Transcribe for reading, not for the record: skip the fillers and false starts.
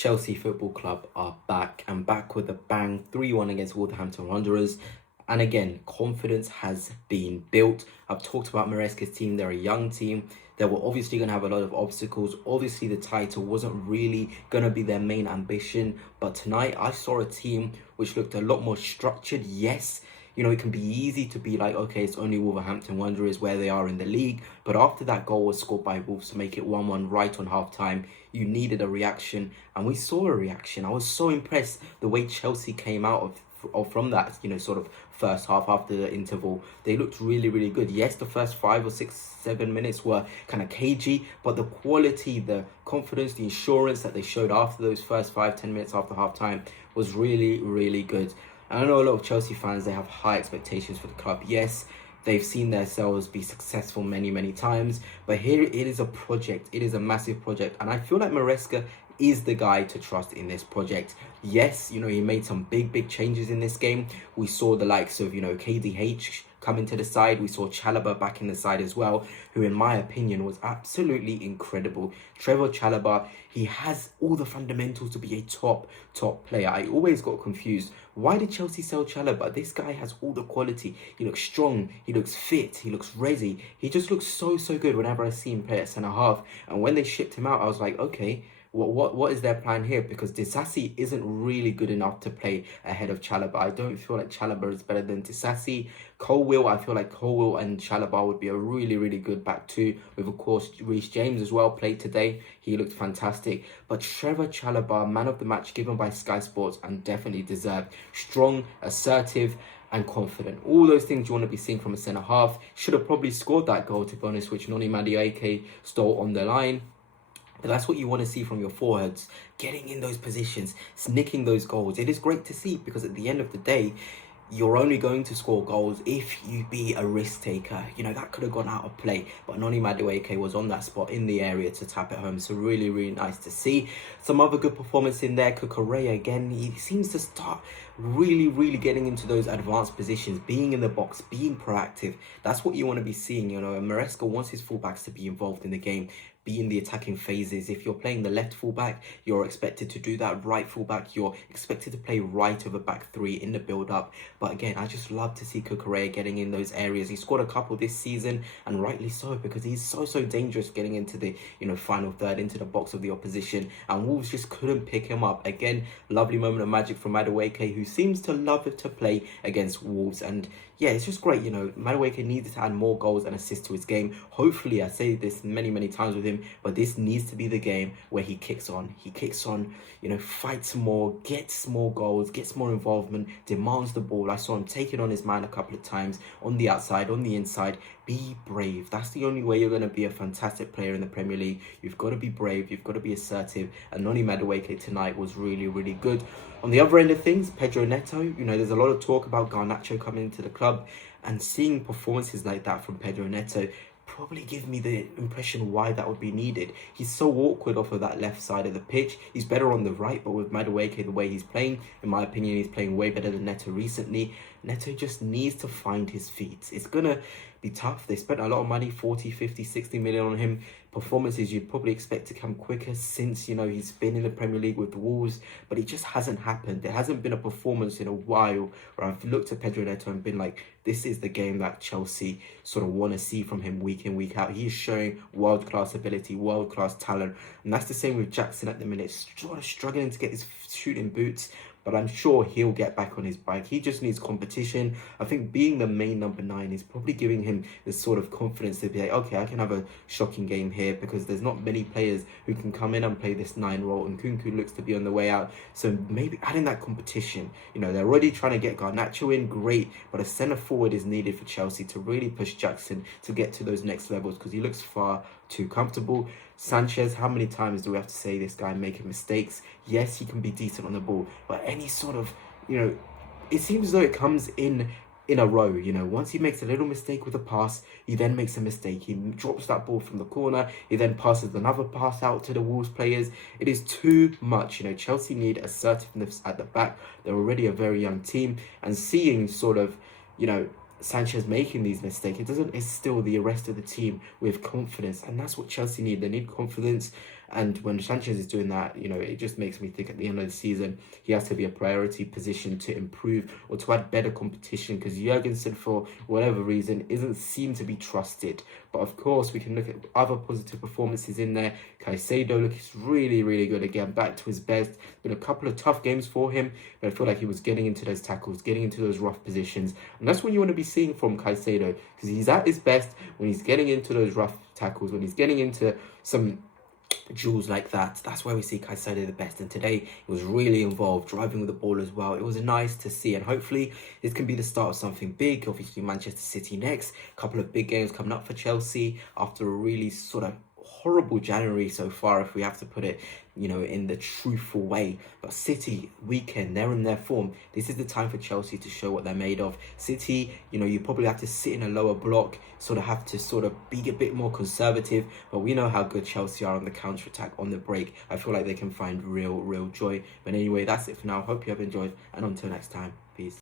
Chelsea Football Club are back and back with a bang, 3-1 against Wolverhampton Wanderers. And again, confidence has been built. I've talked about Maresca's team. They're a young team. They were obviously going to have a lot of obstacles. Obviously, the title wasn't really going to be their main ambition. But tonight, I saw a team which looked a lot more structured. Yes, it can be easy to be like, okay, it's only Wolverhampton Wanderers where they are in the league. But after that goal was scored by Wolves to make it 1-1 right on half-time, you needed a reaction. And we saw a reaction. I was so impressed the way Chelsea came out from that, sort of first half after the interval. They looked really, really good. Yes, the first 5 or 6, 7 minutes were kind of cagey, but the quality, the confidence, the assurance that they showed after those first 5-10 minutes after half-time was really, really good. And I know a lot of Chelsea fans, they have high expectations for the club. Yes, they've seen themselves be successful many, many times. But here it is a project. It is a massive project. And I feel like Maresca is the guy to trust in this project. Yes, he made some big changes in this game. We saw the likes of, KDH come into the side. We saw Chalobah back in the side as well, who in my opinion was absolutely incredible. Trevor Chalobah, he has all the fundamentals to be a top player. I always got confused. Why did Chelsea sell Chalobah? This guy has all the quality. He looks strong. He looks fit. He looks ready. He just looks so good whenever I see him play at centre-half. And when they shipped him out, I was like, okay, what is their plan here? Because Disasi isn't really good enough to play ahead of Chalobah. I don't feel like Chalobah is better than Disasi. Colwill, I feel like Colwill and Chalobah would be a really, really good back two. With, of course, Reece James as well played today. He looked fantastic. But Trevor Chalobah, man of the match given by Sky Sports, and definitely deserved. Strong, assertive, and confident. All those things you want to be seeing from a centre-half. Should have probably scored that goal, to be honest, which Noni Madueke stole on the line. But that's what you want to see from your forwards, getting in those positions, snicking those goals. It is great to see because at the end of the day, you're only going to score goals if you be a risk taker. That could have gone out of play, but Noni Madueke was on that spot in the area to tap it home. So really, really nice to see. Some other good performance in there. Cucurella again, he seems to start really getting into those advanced positions, being in the box, being proactive. That's what you want to be seeing. And Maresca wants his fullbacks to be involved in the game, be in the attacking phases. If you're playing the left fullback, you're expected to do that. Right fullback, you're expected to play right over back three in the build-up. But again, I just love to see Cucurella getting in those areas. He scored a couple this season, and rightly so, because he's so dangerous getting into the final third, into the box of the opposition. And Wolves just couldn't pick him up. Again, lovely moment of magic from Madueke, who seems to love it to play against Wolves. And yeah, it's just great. Madueke needed to add more goals and assists to his game. Hopefully, I say this many times with him, but this needs to be the game where he kicks on. He kicks on, fights more, gets more goals, gets more involvement, demands the ball. I saw him take it on his man a couple of times, on the outside, on the inside. Be brave. That's the only way you're going to be a fantastic player in the Premier League. You've got to be brave. You've got to be assertive. And Noni Madueke tonight was really good. On the other end of things, Pedro Neto, there's a lot of talk about Garnacho coming into the club, and seeing performances like that from Pedro Neto probably give me the impression why that would be needed. He's so awkward off of that left side of the pitch. He's better on the right, but with Madueke, the way he's playing, in my opinion, he's playing way better than Neto recently. Neto just needs to find his feet. It's going to be tough. They spent a lot of money, 40, 50, 60 million on him. Performances you'd probably expect to come quicker since, he's been in the Premier League with the Wolves, but it just hasn't happened. There hasn't been a performance in a while where I've looked at Pedro Neto and been like, this is the game that Chelsea sort of want to see from him week in, week out. He is showing world-class ability, world-class talent. And that's the same with Jackson at the minute. Sort of struggling to get his shooting boots, but I'm sure he'll get back on his bike. He just needs competition. I think being the main number 9 is probably giving him this sort of confidence to be like, okay, I can have a shocking game here, because there's not many players who can come in and play this 9 role, and Nkunku looks to be on the way out. So maybe adding that competition. They're already trying to get Garnacho in, great, but a centre forward is needed for Chelsea to really push Jackson to get to those next levels, because he looks far too comfortable. Sanchez, how many times do we have to say this guy making mistakes? Yes, he can be decent on the ball, but any sort of, it seems as though it comes in a row. Once he makes a little mistake with a pass, he then makes a mistake. He drops that ball from the corner. He then passes another pass out to the Wolves players. It is too much. Chelsea need assertiveness at the back. They're already a very young team, and seeing sort of, Sanchez making these mistakes, it's still the rest of the team with confidence, and that's what Chelsea need. They need confidence, And when Sanchez is doing that, it just makes me think at the end of the season, he has to be a priority position to improve or to add better competition, because Jurgensen, for whatever reason, isn't seem to be trusted. But of course, we can look at other positive performances in there. Caicedo looks really, really good again, back to his best. Been a couple of tough games for him, but I feel like he was getting into those tackles, getting into those rough positions. And that's what you want to be seeing from Caicedo, because he's at his best when he's getting into those rough tackles, when he's getting into some duels like that. That's where we see Caicedo the best. And today he was really involved, driving with the ball as well. It was nice to see, and hopefully this can be the start of something big. Obviously Manchester City next, a couple of big games coming up for Chelsea after a really sort of horrible January so far, if we have to put it, in the truthful way. But City, weekend, they're in their form. This is the time for Chelsea to show what they're made of. City, you probably have to sit in a lower block, have to be a bit more conservative, but we know how good Chelsea are on the counter-attack, on the break. I feel like they can find real joy. But anyway, that's it for now. Hope you have enjoyed, and until next time, peace.